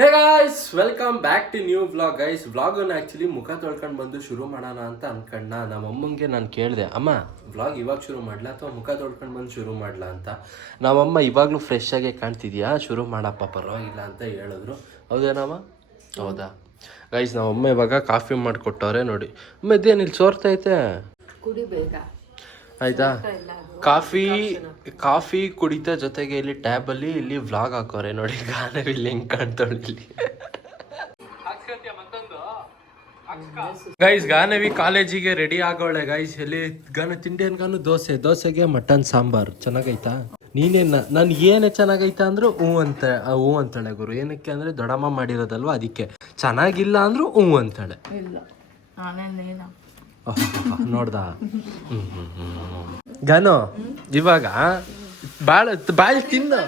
Hey guys, welcome back to new vlog guys. ವ್ಲಾಗನ್ನು actually ಮುಖ ತೊಳ್ಕೊಂಡು ಬಂದು ಶುರು ಮಾಡೋಣ ಅಂತ ಅನ್ಕೊಂಡ. ನಮ್ಮ ಅಮ್ಮಂಗೆ ನಾನು ಕೇಳಿದೆ, ಅಮ್ಮ ವ್ಲಾಗ್ ಇವಾಗ ಶುರು ಮಾಡಲಾ ಅಥವಾ ಮುಖ ತೊಳ್ಕೊಂಡು ಬಂದು ಶುರು ಮಾಡಲಾ ಅಂತ. ನಮ್ಮಮ್ಮ ಇವಾಗಲೂ ಫ್ರೆಶ್ ಆಗೇ ಕಾಣ್ತಿದ್ಯಾ, ಶುರು ಮಾಡಪ್ಪ ಪರವಾಗಿಲ್ಲ ಅಂತ ಹೇಳಿದ್ರು. ಹೌದೇನಮ್ಮ? ಹೌದಾ ಗೈಸ್, ನಮ್ಮಮ್ಮ ಇವಾಗ ಕಾಫಿ ಮಾಡಿಕೊಟ್ಟವ್ರೆ ನೋಡಿ. ಅಮ್ಮ ಇದೇನು ಇಲ್ಲಿ ಸೋರ್ತೈತೆ, ಕುಡಿಬೇಕ ಆಯ್ತಾ? ಕಾಫಿ ಕುಡಿತ ಜೊತೆಗೆ ಇಲ್ಲಿ ಟ್ಯಾಬಲ್ಲಿ ಇಲ್ಲಿ ವ್ಲಾಗ್ ಹಾಕೋರೆ ನೋಡಿ. ಗಾನವಿ ಇಲ್ಲಿ ಹೆಂಗ್ ಕಾಣ್ತಾಳೆ ಇಲ್ಲಿ. ಗೈಸ್, ಗಾನವಿ ಕಾಲೇಜಿಗೆ ರೆಡಿ ಆಗೋಳೆ ಗೈಸ್. ಎಲ್ಲಿ ತಿಂಡಿ ಅನ್ಕಾನು ದೋಸೆಗೆ ಮಟನ್ ಸಾಂಬಾರ್ ಚೆನ್ನಾಗೈತಾ? ನೀನೇನ ನಾನು ಏನೇ ಚೆನ್ನಾಗೈತಾ ಅಂದ್ರು ಹ್ಞೂ ಅಂತಾಳೆ ಗುರು. ಏನಕ್ಕೆ ಅಂದ್ರೆ ದೊಡ್ಡಮ್ಮ ಮಾಡಿರೋದಲ್ವಾ, ಅದಕ್ಕೆ. ಚೆನ್ನಾಗಿಲ್ಲ ಅಂದ್ರು ಹ್ಞೂ ಅಂತಾಳೆ. ನೋಡ್ದ ಗಾನೋ, ಇವಾಗ ಬಾಳ ತಿನ್ನು.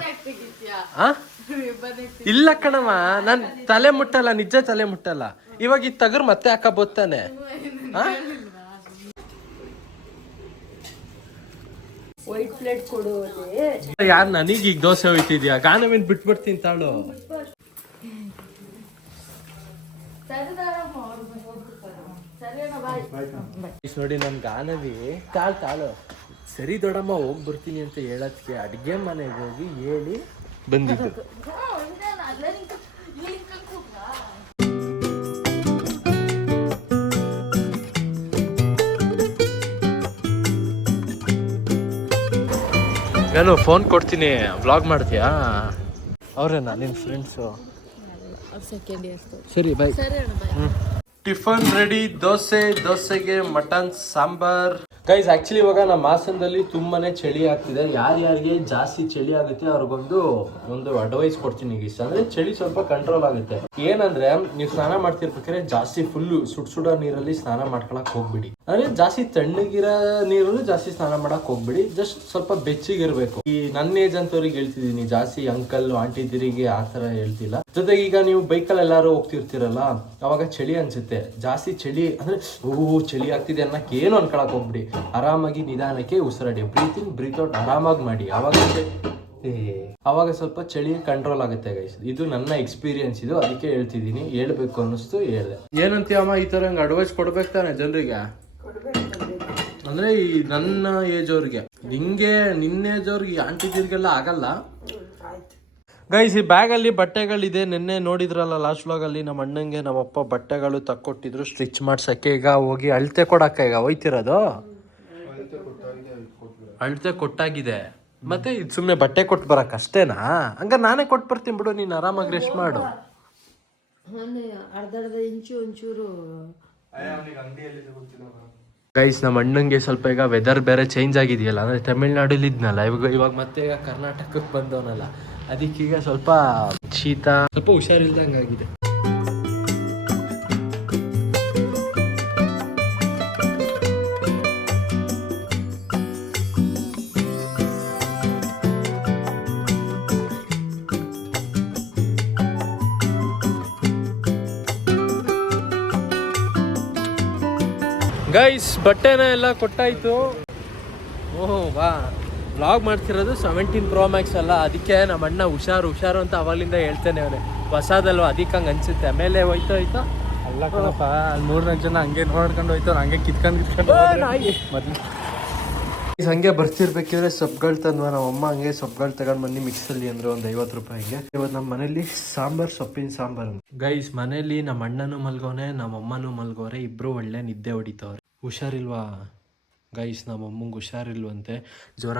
ಇಲ್ಲ ಕಣಮ್ಮ, ನಾನ್ ತಲೆ ಮುಟ್ಟಲ್ಲ, ನಿಜ ತಲೆ ಮುಟ್ಟಲ್ಲ. ಇವಾಗ ಈ ತಗರ್ ಮತ್ತೆ ಹಾಕಬೋತಾನೆ. ಯಾರು ನನೀಗ ಈಗ ದೋಸೆ ಹೋಯ್ತಿದ್ಯಾ? ಗಾನವೇನ್ ಬಿಟ್ಬಿಡ್ತೀನಿ ತಾಳು. ನೋಡಿ ನನ್ ಗಾನವಿ ತಾಳು ಸರಿ ದೊಡ್ಡಮ್ಮ ಹೋಗಿ ಬರ್ತೀನಿ ಅಂತ ಹೇಳೋದಕ್ಕೆ ಅಡ್ಗೆ ಮನೆಗೆ ಹೋಗಿ ಹೇಳಿ ಬಂದಿದ್ದು. ನಾನು ಫೋನ್ ಕೊಡ್ತೀನಿ, ವ್ಲಾಗ್ ಮಾಡ್ತೀಯಾ? ಅವ್ರೇನಾ ನಿನ್ ಫ್ರೆಂಡ್ಸು? ಸರಿ ಬಾಯ್. Tiffin ready. ದೋಸೆಗೆ ಮಟನ್ ಸಾಂಬಾರ್. ಗೈಸ್, ಆಕ್ಚುಲಿ ಇವಾಗ ನಮ್ಮ ಹಾಸನದಲ್ಲಿ ತುಂಬಾನೇ ಚಳಿ ಆಗ್ತಿದೆ. ಯಾರ್ಯಾರಿಗೆ ಜಾಸ್ತಿ ಚಳಿ ಆಗುತ್ತೆ ಅವ್ರಿಗೊಂದು ಅಡ್ವೈಸ್ ಕೊಡ್ತೀನಿ ಗೈಸ್. ಅಂದ್ರೆ ಚಳಿ ಸ್ವಲ್ಪ ಕಂಟ್ರೋಲ್ ಆಗುತ್ತೆ. ಏನಂದ್ರೆ, ನೀವು ಸ್ನಾನ ಮಾಡ್ತಿರ್ಬೇಕಾದ್ರೆ ಜಾಸ್ತಿ ಫುಲ್ ಸುಡೋ ನೀರಲ್ಲಿ ಸ್ನಾನ ಮಾಡ್ಕೊಳಕ್ ಹೋಗ್ಬಿಡಿ. ಅಂದ್ರೆ ಜಾಸ್ತಿ ತಣ್ಣಗಿರೋ ನೀರಲ್ಲೂ ಜಾಸ್ತಿ ಸ್ನಾನ ಮಾಡಕ್ ಹೋಗ್ಬಿಡಿ. ಜಸ್ಟ್ ಸ್ವಲ್ಪ ಬೆಚ್ಚಗಿರ್ಬೇಕು. ಈ ನನ್ನ ಏಜ್ ಅಂತವ್ರಿಗೆ ಹೇಳ್ತಿದೀನಿ, ಜಾಸ್ತಿ ಅಂಕಲ್ ಆಂಟಿ ತಿರಿಗೆ ಆತರ ಹೇಳ್ತಿಲ್ಲ. ಜೊತೆಗೆ ಈಗ ನೀವು ಬೈಕಲ್ಲಿ ಎಲ್ಲಾರು ಹೋಗ್ತಿರ್ತಿರಲ್ಲ, ಅವಾಗ ಚಳಿ ಅನ್ಸುತ್ತೆ. ಜಾಸ್ತಿ ಚಳಿ ಅಂದ್ರೆ ಚಳಿ ಆಗ್ತಿದೆ ಅನ್ನಕ್ಕೆ ಏನು ಅನ್ಕೊಳಕ್ ಹೋಗ್ಬಿಡಿ. ಆರಾಮಾಗಿ ನಿಧಾನಕ್ಕೆ ಉಸಿರಾಡಿ, ಬ್ರೀತ್ ಔಟ್ ಆರಾಮಾಗಿ ಮಾಡಿ. ಅವಾಗ ಸ್ವಲ್ಪ ಚಳಿ ಕಂಟ್ರೋಲ್ ಆಗುತ್ತೆ ಗೈಸ್. ಇದು ನನ್ನ ಎಕ್ಸ್ಪೀರಿಯನ್ಸ್, ಇದು ಅದಕ್ಕೆ ಹೇಳ್ತಿದ್ದೀನಿ. ಹೇಳ್ಬೇಕು ಅನ್ನಿಸ್ತು, ಹೇಳ್ದೆ. ಏನಂತೀಯಮ್ಮ, ಈ ತರ ಹಂಗ ಅಡ್ವೈಸ್ ಕೊಡ್ಬೇಕು ತಾನೆ ಜನರಿಗೆ? ಅಂದ್ರೆ ಈ ನನ್ನ ಏಜ್ ಅವ್ರಿಗೆ, ನಿನ್ನ ಏಜ್ ಅವ್ರಿಗೆ, ಆಂಟಿದಿರ್ಗೆಲ್ಲ ಆಗಲ್ಲ ಗೈಸ್. ಈ ಬ್ಯಾಗಲ್ಲಿ ಬಟ್ಟೆಗಳಿದೆ. ನಿನ್ನೆ ನೋಡಿದ್ರಲ್ಲ ಲಾಸ್ಟ್ ವ್ಲಾಗಲ್ಲಿ, ನಮ್ಮ ಅಣ್ಣಂಗೆ ನಮ್ಮಪ್ಪ ಬಟ್ಟೆಗಳು ತಕ್ಕೊಟ್ಟಿದ್ರು ಸ್ಟಿಚ್ ಮಾಡ್ಸಕ್ಕೆ. ಈಗ ಹೋಗಿ ಅಳತೆ ಕೊಡಕ್ಕೆ ಈಗ ಹೋಯ್ತಿರೋದು. ಅಳತೆ ಕೊಟ್ಟಾಗಿದೆ. ಮತ್ತೆ ಇದು ಸುಮ್ಮನೆ ಬಟ್ಟೆ ಕೊಟ್ಟು ಬರಕ್ ಅಷ್ಟೇನಾ? ಹಂಗ ನಾನೇ ಕೊಟ್ಟು ಬರ್ತೀನಿ ಬಿಡು, ನೀನು ಆರಾಮಾಗಿ ರೆಸ್ಟ್ ಮಾಡು. ಗೈಸ್, ನಮ್ಮ ಅಣ್ಣಂಗೆ ಸ್ವಲ್ಪ ಈಗ ವೆದರ್ ಬೇರೆ ಚೇಂಜ್ ಆಗಿದೆಯಲ್ಲ, ಅಂದ್ರೆ ತಮಿಳ್ನಾಡಲ್ಲಿ ಇದ್ನಲ್ಲ, ಇವಾಗ ಮತ್ತೆ ಈಗ ಕರ್ನಾಟಕಕ್ಕೆ ಬಂದವನಲ್ಲ, ಅದಕ್ಕೀಗ ಸ್ವಲ್ಪ ಶೀತ, ಸ್ವಲ್ಪ ಹುಷಾರಿಲ್ದಂಗಾಗಿದೆ. ಗೈಸ್, ಬಟ್ಟೆನ ಎಲ್ಲ ಕೊಟ್ಟಾಯ್ತು. ಓಹೋ ವಾ, ವ್ಲಾಗ್ ಮಾಡ್ತಿರೋದು 17 Pro Max ಅಲ್ಲ, ಅದಕ್ಕೆ ನಮ್ಮ ಅಣ್ಣ ಹುಷಾರು ಅಂತ ಅವಾಗಲಿಂದ ಹೇಳ್ತೇನೆ. ಅವನೇ ಹೊಸದಲ್ವ, ಅದಕ್ಕೆ ಹಂಗೆ ಅನ್ಸುತ್ತೆ. ಆಮೇಲೆ ಹೋಯ್ತೋ ಅಲ್ಲ ಕಣಪ್ಪ, 3-4 ಜನ ಹಂಗೆ ನೋಡ್ಕೊಂಡು ಹೋಯ್ತು, ಹಂಗೆ ಕಿತ್ಕೊಂಡು ಮೊದಲು ಹಂಗೆ ಬರ್ತಿರ್ಬೇಕಿದ್ರೆ ಸೊಪ್ಪುಗಳು ತಂದ್ವ ನಮ್ಮ ಅಮ್ಮ. ಹಂಗೆ ಸೊಪ್ಪುಗಳು ತಗೊಂಡು ಬಂದು ಮಿಕ್ಸಲ್ಲಿ ಅಂದ್ರೆ ಒಂದು 50 ರೂಪಾಯಿಗೆ. ಇವತ್ತು ನಮ್ಮ ಮನೇಲಿ ಸೊಪ್ಪಿನ ಸಾಂಬಾರು. ಗೈಸ್, ಮನೇಲಿ ನಮ್ಮ ಅಣ್ಣನೂ ಮಲ್ಗೋನೆ, ನಮ್ಮ ಅಮ್ಮನೂ ಮಲ್ಗೋರೆ. ಇಬ್ರು ಒಳ್ಳೆ ನಿದ್ದೆ ಹೊಡಿತವ್ರೆ. ಹುಷಾರಿಲ್ವಾ ಗೈಸ್? ನಮ್ಮ ಅಮ್ಮಂಗೆ ಹುಷಾರಿಲ್ವಂತೆ. ಜ್ವರ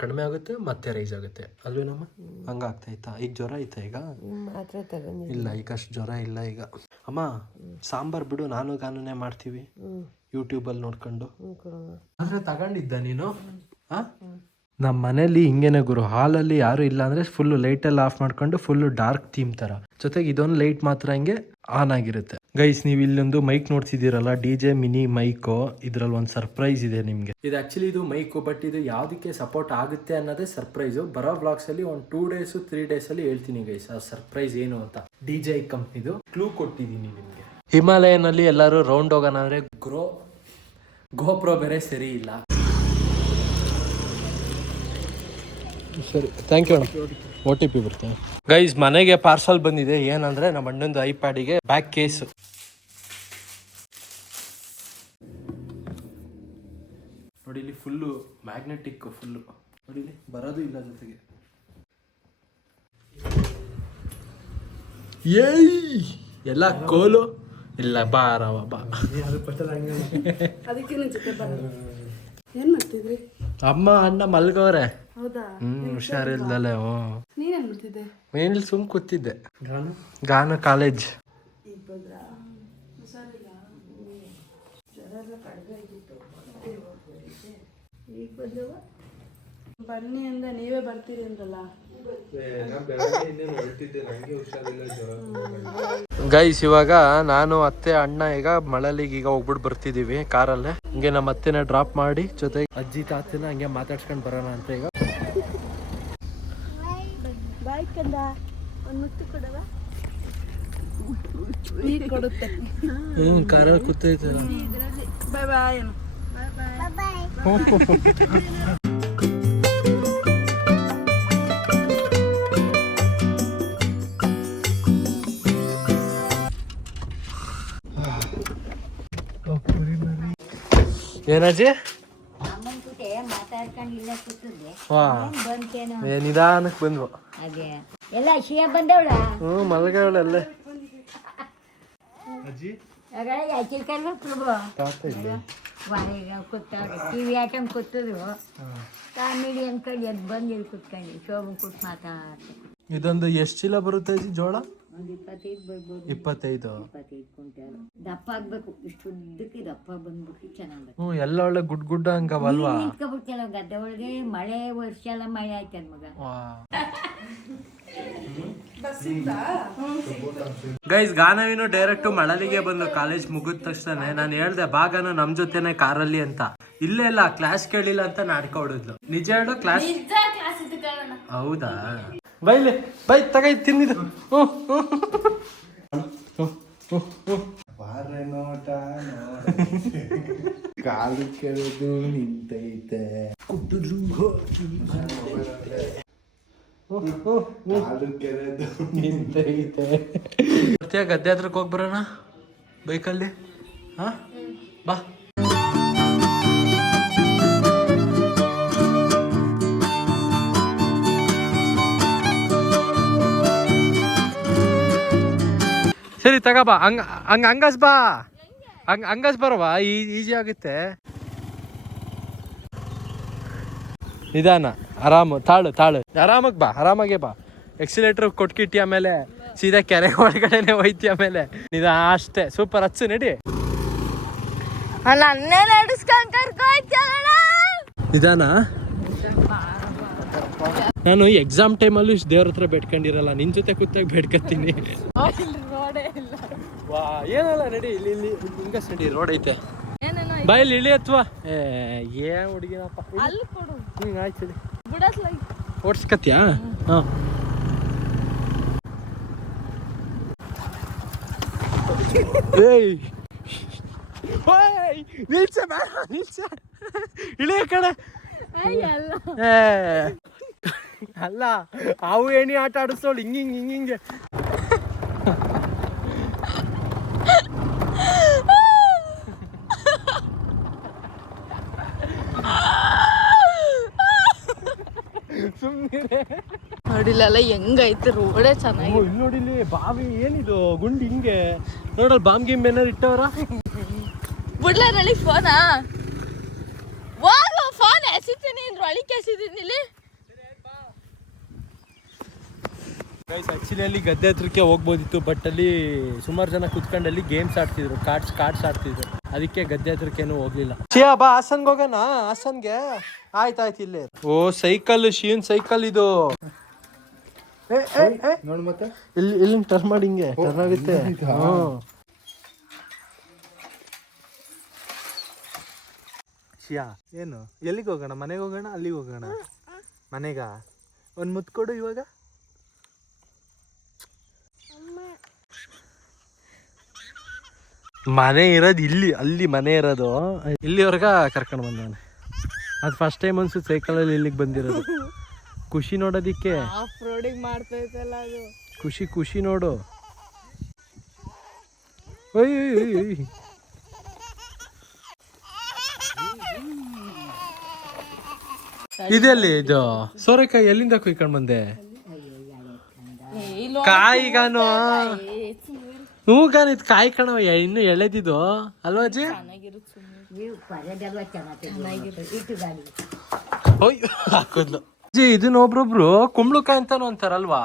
ಕಡಿಮೆ ಆಗುತ್ತೆ ಮತ್ತೆ ರೈಸ್ ಆಗುತ್ತೆ ಅಲ್ವೇನಮ್ಮ? ಹಂಗಾಗ್ತೈತಾ? ಈಗ ಜ್ವರ ಐತಾ? ಈಗ ಇಲ್ಲ, ಈಗ ಅಷ್ಟು ಜ್ವರ ಇಲ್ಲ ಈಗ. ಅಮ್ಮ, ಸಾಂಬಾರ್ ಬಿಡು, ಗಾನುನೇ ಮಾಡ್ತೀವಿ ಯೂಟ್ಯೂಬಲ್ಲಿ ನೋಡ್ಕೊಂಡು. ಆದ್ರೆ ತಗೊಂಡಿದ್ದ ನೀನು? ನಮ್ಮ ಮನೇಲಿ ಹಿಂಗೇನೆ ಗುರು, ಹಾಲಲ್ಲಿ ಯಾರು ಇಲ್ಲ ಅಂದ್ರೆ ಫುಲ್ ಲೈಟ್ ಎಲ್ಲ ಆಫ್ ಮಾಡ್ಕೊಂಡು ಫುಲ್ ಡಾರ್ಕ್ ಥೀಮ್ ತರ, ಜೊತೆಗೆ ಇದೊಂದು ಲೈಟ್ ಮಾತ್ರ ಹಿಂಗೆ ಆನ್ ಆಗಿರುತ್ತೆ. ಗೈಸ್, ನೀವು ಇಲ್ಲೊಂದು ಮೈಕ್ ನೋಡ್ತಿದ್ದೀರಲ್ಲ, DJ ಮಿನಿ ಮೈಕು. ಇದ್ರಲ್ಲಿ ಒಂದು ಸರ್ಪ್ರೈಸ್ ಇದೆ ನಿಮ್ಗೆ. ಇದು ಆಕ್ಚುಲಿ ಇದು ಮೈಕು, ಬಟ್ ಇದು ಯಾವ್ದಕ್ಕೆ ಸಪೋರ್ಟ್ ಆಗುತ್ತೆ ಅನ್ನೋದೇ ಸರ್ಪ್ರೈಸು. ಬರೋ ವ್ಲಾಗ್ಸ್ ಅಲ್ಲಿ ಒಂದು 2 days 3 days ಅಲ್ಲಿ ಹೇಳ್ತೀನಿ ಗೈಸ್ ಆ ಸರ್ಪ್ರೈಸ್ ಏನು ಅಂತ. DJI ಕಂಪ್ನಿದು ಕ್ಲೂ ಕೊಟ್ಟಿದ್ದೀನಿ ನಿಮ್ಗೆ. ಹಿಮಾಲಯನಲ್ಲಿ ಎಲ್ಲರೂ ರೌಂಡ್ ಹೋಗೋಣ ಅಂದ್ರೆ ಗೋಪ್ರೋ ಬೇರೆ ಸರಿ ಇಲ್ಲ. ಸರಿ, ಥ್ಯಾಂಕ್ ಯು ಅಣ್ಣ. OTP ಬರುತ್ತೆ ಗೈಸ್. ಮನೆಗೆ ಪಾರ್ಸಲ್ ಬಂದಿದೆ. ಏನಂದ್ರೆ ನಮ್ಮ ಅಣ್ಣಂದು ಐಪ್ಯಾಡಿಗೆ ಬ್ಯಾಕ್ ಕೇಸ್. ನೋಡಿ ಇಲ್ಲಿ ಫುಲ್ಲು ಮ್ಯಾಗ್ನೆಟಿಕ್ ಫುಲ್ಲು. ನೋಡಿ ಇಲ್ಲಿ ಬರೋದು ಇಲ್ಲ ಜೊತೆಗೆ. ಏಯ್ ಎಲ್ಲ ಕೋಲು ಇಲ್ಲ ಬಾರವ ಬಾ. ಏನ್ ಮಾಡ್ತಿದ್ರಿ? ಅಮ್ಮ ಅಣ್ಣ ಮಲ್ಗವ್ರೆ. ಹೌದಾ? ಹುಷಾರಿಲ್ದಲೆ. ನೀನೇನ್ ಮಾಡ್ತಿದ್ದೆ? ಮೇನಲ್ಲಿ ಸುಮ್ ಕೂತಿದ್ದೆ. ಗಾನ ಕಾಲೇಜ್. ಬನ್ನಿ ಅಂದ ನೀವೇ ಬರ್ತೀರಿ ಅಂದ್ರಲ್ಲ. ಗೈಸ್ ಇವಾಗ ನಾನು ಅತ್ತೆ ಅಣ್ಣ ಈಗ ಮಳಲಿಗೆ ಈಗ ಹೋಗ್ಬಿಟ್ಟು ಬರ್ತಿದೀವಿ ಕಾರಲ್ಲೇ. ಹಿಂಗೆ ನಮ್ಮ ಅತ್ತೆನ ಡ್ರಾಪ್ ಮಾಡಿ ಜೊತೆಗೆ ಅಜ್ಜಿ ತಾತನ ಹಂಗೆ ಮಾತಾಡ್ಸ್ಕೊಂಡ್ ಬರೋಣ ಅಂತ ಈಗ. ಬಾಯ್ ಕಂದ, ಒಂದು ಮುತ್ತು ಕೊಡವ? ಈಗ ಕೊಡುತ್ತೆ. ಕಾರಲ್ಲಿ ಕೂತೈತೆ. ಬಾಯ್ ಬಾಯ್. ಏನಾಜಿ? ನಿಧಾನಕ್ಕೆ ಬಂದ್ವು. ಮಲಗವಳಲ್ಲೇ ಅಜ್ಜಿ. ಟಿವಿ ಆಟಮ್ ಕೂತಿದ್ರು. ಕಾಮಿಡಿ ಅನ್ಕೊಂಡು ಎದ್ದು ಬಂದು ಇಲ್ಲಿ ಕೂತ್ಕೊಂಡು ಶೋಭನ್ ಕೂತ್ ಮಾತಾಡ್ತಾರೆ. ಇದೊಂದು ಎಷ್ಟು ಚೀಲ ಬರುತ್ತೆ ಅಜ್ಜಿ ಜೋಳ? ಒಂದು 25 ಬರ್ಬೋದು. 25 ಕ್ವಿಂಟಲ್. ದಪ್ಪ ಆಗ್ಬೇಕು, ಇಷ್ಟು ಉದ್ದಕ್ಕೆ ದಪ್ಪ ಬಂದ್ಬಿಟ್ಟು ಚೆನ್ನಾಗಿ. ಎಲ್ಲ ಒಳ್ಳೆ ಗುಡ್ ಗುಡ್ ಹಂಗವಲ್ವಾ? ನಿಂತ್ಕೊಬಿಡ್ತಿಲ್ಲ ಗದ್ದೆ ಒಳಗೆ. ಮಳೆ ವರ್ಷ ಎಲ್ಲ ಮಳೆ ಆಯ್ತದ ಮಗ. ಗೈಸ್ ಗಾನವಿನು ಡೈರೆಕ್ಟ್ ಮಳಲಿಗೆ ಬಂದು ಕಾಲೇಜ್ ಮುಗಿದ ತಕ್ಷಣ ನಾನು ಹೇಳ್ದೆ ಬಾಗನು ನಮ್ ಜೊತೆನೆ ಕಾರಲ್ಲಿ ಅಂತ. ಇಲ್ಲೇ ಇಲ್ಲ ಕ್ಲಾಸ್ ಕೇಳಿಲ್ಲ ಅಂತ ನಾಟಕ ಹೊಡಿದ್ಲು. ನಿಜ ಹೇಳು ಕ್ಲಾಸ್? ಹೌದಾ? ಬೈಲಿ ಬೈ ತಗೈ ತಿನ್ನಿದು. ಕಾಲು ಕೆರೆದು ನಿಂತೈತೆ. ಗದ್ದೆ ಹತ್ರಕ್ಕೆ ಹೋಗಿ ಬರೋಣ ಬೈಕಲ್ಲಿ. ಹಾ ಬಾ. ಸರಿ ತಗೋಬಾ. ಹಂಗಸ್ ಬಾ. ಹಂಗಸ್ ಬರವಾ, ಈಜಿ ಆಗುತ್ತೆ. ನಿಧಾನ ಆರಾಮ. ತಾಳು ಆರಾಮಾಗಿ ಬಾ. ಆರಾಮಾಗೆ ಬಾ. ಎಕ್ಸಿಲೇಟರ್ ಕೊಟ್ಕಿಟ್ಟಿ ಆಮೇಲೆ ಸೀದಾ ಕೆರೆ ಒಳಗಡೆನೆ ಹೋಯ್ತಿ. ಆಮೇಲೆ ನಿಧಾನ ಅಷ್ಟೇ. ಸೂಪರ್. ಹಚ್ಚು ನಡಿ. ನಿಧಾನ. ನಾನು ಎಕ್ಸಾಮ್ ಟೈಮಲ್ಲೂ ಇಷ್ಟು ದೇವ್ರ ಹತ್ರ ಬೇಡ್ಕೊಂಡಿರಲ್ಲ. ನಿನ್ ಜೊತೆ ಕೂತಾಗ ಬೇಡ್ಕತ್ತೀನಿ. ವಾ ಏನಲ್ಲ ನಡಿ. ಇಲ್ಲಿ ಹಿಂಗಸ್ ನಡಿ. ರೋಡ್ ಐತೆ ಬಾಯಲ್ಲಿ ಇಳಿ ಅಥವಾ ಏನ್ ಹುಡುಗಿನಪ್ಪ. ಆಯ್ತು ಓಡ್ಸ್ಕತ್ಯಾ? ಹಾಂ ಏಯ್ ನಿಲ್ಸ ಬೇಡ ನಿಲ್ಸ. ಇಳಿಯ ಕಡೆ ಅಲ್ಲ ಅವು ಏಣಿ ಆಟ ಆಡಿಸೋಳು ಹಿಂಗೆ. ನೋಡಿಲ್ಲ ಹೆಂಗೈತೆ ರೋಡೇ ಚೆನ್ನಾಗಿ. ಇಲ್ಲಿ ನೋಡಿಲಿ ಬಾವಿ ಏನಿದು ಗುಂಡಿ ಹಿಂಗೆ ನೋಡಲ್. ಬಾಂಬ್ ಗಿಂಬ್ ಏನಾರು ಇಟ್ಟವ್ರ? ಬಿಡ್ಲಾರಲ್ಲಿ ಫೋನಾ? ಫೋನ್ ಎಸಿತೀನಿ ಅಂದ್ರೆ ಒಳಿಕೆ ಎಸಿದೀನಿ ಇಲ್ಲಿ. ಆಕ್ಚುಲಿ ಅಲ್ಲಿ ಗದ್ದೆ ಹತ್ರಕ್ಕೆ ಹೋಗ್ಬೋದಿತ್ತು, ಬಟ್ ಅಲ್ಲಿ ಸುಮಾರು ಜನ ಕುತ್ಕೊಂಡು ಅಲ್ಲಿ ಗೇಮ್ಸ್ ಆಡ್ತಿದ್ರು. ಕಾರ್ಡ್ಸ್ ಆಡ್ತಿದ್ರು. ಅದಕ್ಕೆ ಗದ್ದೆ ಹತ್ರಕ್ಕೇನು ಹೋಗ್ಲಿಲ್ಲ. ಬಾ ಹಾಸನ್ಗೆ ಹೋಗೋಣ. ಹಾಸನ್ಗೆ ಆಯ್ತಾಯ್ತು. ಇಲ್ಲೇ ಓ ಸೈಕಲ್. ಶೀನ್ ಸೈಕಲ್ ಇದು. ನೋಡ್ ಮತ್ತೆ ಇಲ್ಲಿ ಟರ್ನ್ ಮಾಡಿ. ಹಿಂಗೆ ಟರ್ನ್ ಆಗುತ್ತೆ. ಶಿಯಾ ಏನು ಎಲ್ಲಿಗೆ ಹೋಗೋಣ? ಮನೆಗೆ ಹೋಗೋಣ? ಅಲ್ಲಿಗೆ ಹೋಗೋಣ? ಮನೆಗ ಒಂದು ಮುತ್ತು ಕೊಡು ಇವಾಗ. ಮನೆ ಇರೋದು ಇಲ್ಲಿ, ಅಲ್ಲಿ ಮನೆ ಇರೋದು ಇಲ್ಲಿವರೆಗ ಕರ್ಕೊಂಡು ಬಂದವನೆ. ಅದು ಫಸ್ಟ್ ಟೈಮ್ ಅನ್ಸುತ್ತೆ ಸೈಕಲಲ್ಲಿ ಇಲ್ಲಿಗೆ ಬಂದಿರೋದು. ಖುಷಿ ನೋಡೋದಿಕ್ಕೆ. ಆಫ್ ರೋಡಿಗೆ ಮಾಡ್ತಾ ಇತ್ತಲ್ಲ ಅದು. ಖುಷಿ ನೋಡು. ಒಯ್ ಇದೆಲ್ಲಿ ಇದು ಸೋರೆಕಾಯಿ ಎಲ್ಲಿಂದ ಕುಯ್ಕೊಂಡ್ ಬಂದೆ? ಕಾಯಿಗಾನು ಹೂಗಾನ ಇದು ಕಾಯಿ ಕಣವ ಇನ್ನು ಎಳೆದಿದ್ದು ಅಲ್ವಾ ಅಜ್ಜಿ? ಹಾಕೋದ್ಲು ಅಜ್ಜಿ. ಇದನ್ನ ಒಬ್ರೊಬ್ರು ಕುಂಬಳಕಾಯಿ ಅಂತಾನು ಅಂತಾರಲ್ವಾ?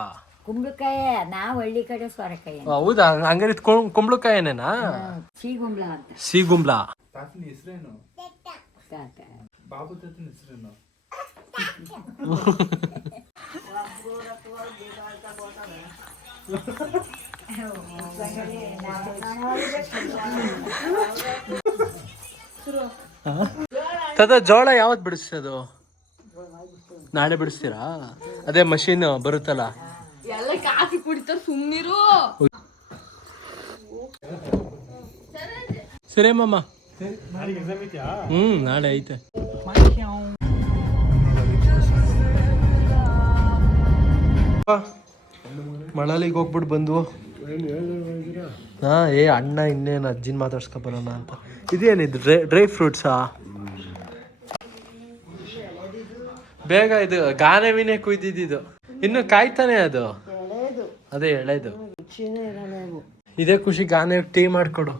ಕುಂಬಳಕಾಯಿ ನಾವು ಹಳ್ಳಿ ಕಡೆ ಸೊರಕಾಯಿ. ಹೌದಾ? ಹಂಗಾರೆ ಕುಂಬಳಕಾಯಿನೇನಾ? ಸೀಗುಂಬ್ಳ ಅಂತ. ಸೀಗುಂಬ್ಳ. ಬಾಬು ತಾತನ ಹೆಸರೇನು? ತದ ಜೋಳ ಯಾವತ್ ಬಿಡಿಸೋದು? ನಾಳೆ ಬಿಡಿಸ್ತೀರಾ? ಅದೇ ಮಷೀನ್ ಬರುತ್ತಲ್ಲ. ಎಲ್ಲ ಕಾಫಿ ಕುಡಿತಾರ ಸುಮ್ನಿರು. ಸರಿ ಮಾಮ. ನಾಳೆ ಐತೆ. ಮಳಲಿಗೆ ಹೋಗ್ಬಿಟ್ಟು ಬಂದ್ವು. ಅಣ್ಣ ಇನ್ನೇನು ಅಜ್ಜಿನ ಮಾತಾಡ್ಸ್ಕೊ ಬರೋಣ ಅಂತ. ಇದೇನಿದು ಡ್ರೈ ಫ್ರೂಟ್ಸಾ? ಬೇಗ ಇದು ಗಾನವಿನೇ ಕುಯ್ದಿದ್ದು. ಇನ್ನು ಕಾಯ್ತಾನೆ ಅದು. ಅದೇ ಎಳೆದು. ಇದೇ ಖುಷಿ ಗಾನೆ ಟೀ ಮಾಡ್ಕೊಡು.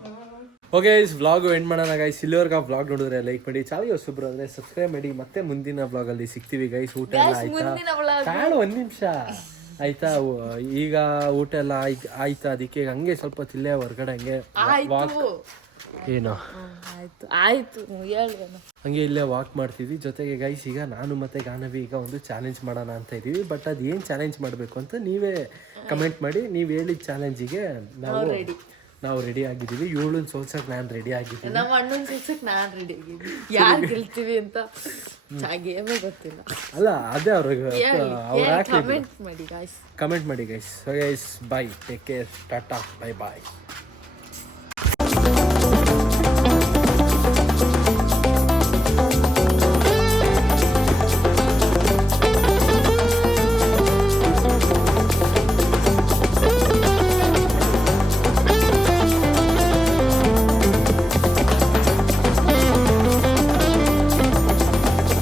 ಓಕೆ ವ್ಲಾಗ್ ಎಂಡ್ ಮಾಡೋಣ ಗೈಸ್. ಇಲ್ಲಿವರೆಗೆ ವ್ಲಾಗ್ ನೋಡಿದ್ರೆ ಲೈಕ್ ಮಾಡಿ, ಚಾವಿ ಹೊಸಬ್ರು ಅಂದ್ರೆ ಸಬ್ಸ್ಕ್ರೈಬ್ ಮಾಡಿ. ಮತ್ತೆ ಮುಂದಿನ ವ್ಲಾಗ್ ಅಲ್ಲಿ ಸಿಗ್ತೀವಿ ಗೈಸ್. ಊಟ ಎಲ್ಲ ಆಯ್ತಾ? ಒಂದ್ ನಿಮಿಷ ಆಯ್ತಾ? ಈಗ ಊಟ ಎಲ್ಲ ಆಯ್ತಾ? ಅದಕ್ಕೆ ಹಂಗೆ ಸ್ವಲ್ಪ ತಿಲ್ಲೇ ಹೊರ್ಗಡೆ ಹಂಗೆ ವಾಕ್. ಏನು ಆಯ್ತು ಹಂಗೆ ಇಲ್ಲೇ ವಾಕ್ ಮಾಡ್ತಿದ್ವಿ. ಜೊತೆಗೆ ಗೈಸ್ ಈಗ ನಾನು ಮತ್ತೆ ಗಾನವಿ ಈಗ ಒಂದು ಚಾಲೆಂಜ್ ಮಾಡೋಣ ಅಂತ ಇದೀವಿ. ಬಟ್ ಅದು ಏನು ಚಾಲೆಂಜ್ ಮಾಡಬೇಕು ಅಂತ ನೀವೇ ಕಮೆಂಟ್ ಮಾಡಿ. ನೀವು ಹೇಳಿದ ಚಾಲೆಂಜಿಗೆ ನಾವು ರೆಡಿ ಆಗಿದ್ದೀವಿ. 7 ಸೋಲ್ಸಕ್ಕೆ ನಾನು ರೆಡಿ ಆಗಿದ್ದೀನಿ. ನಮ್ಮ ಅಣ್ಣನ ಸೋಲ್ಸಕ್ಕೆ ನಾನು ರೆಡಿ ಆಗಿದ್ದೀನಿ. ಯಾರು ಗೆಲ್ತೀವಿ ಅಂತ ಗೇಮೇ ಗೊತ್ತಿಲ್ಲ. ಅಲ್ಲ ಅದೇ ಅವ್ರಿಗೆ ಕಮೆಂಟ್ ಮಾಡಿ ಗೈಸ್. ಕಮೆಂಟ್ ಮಾಡಿ guys. So guys bye, take care, tata, bye ಬಾಯ್.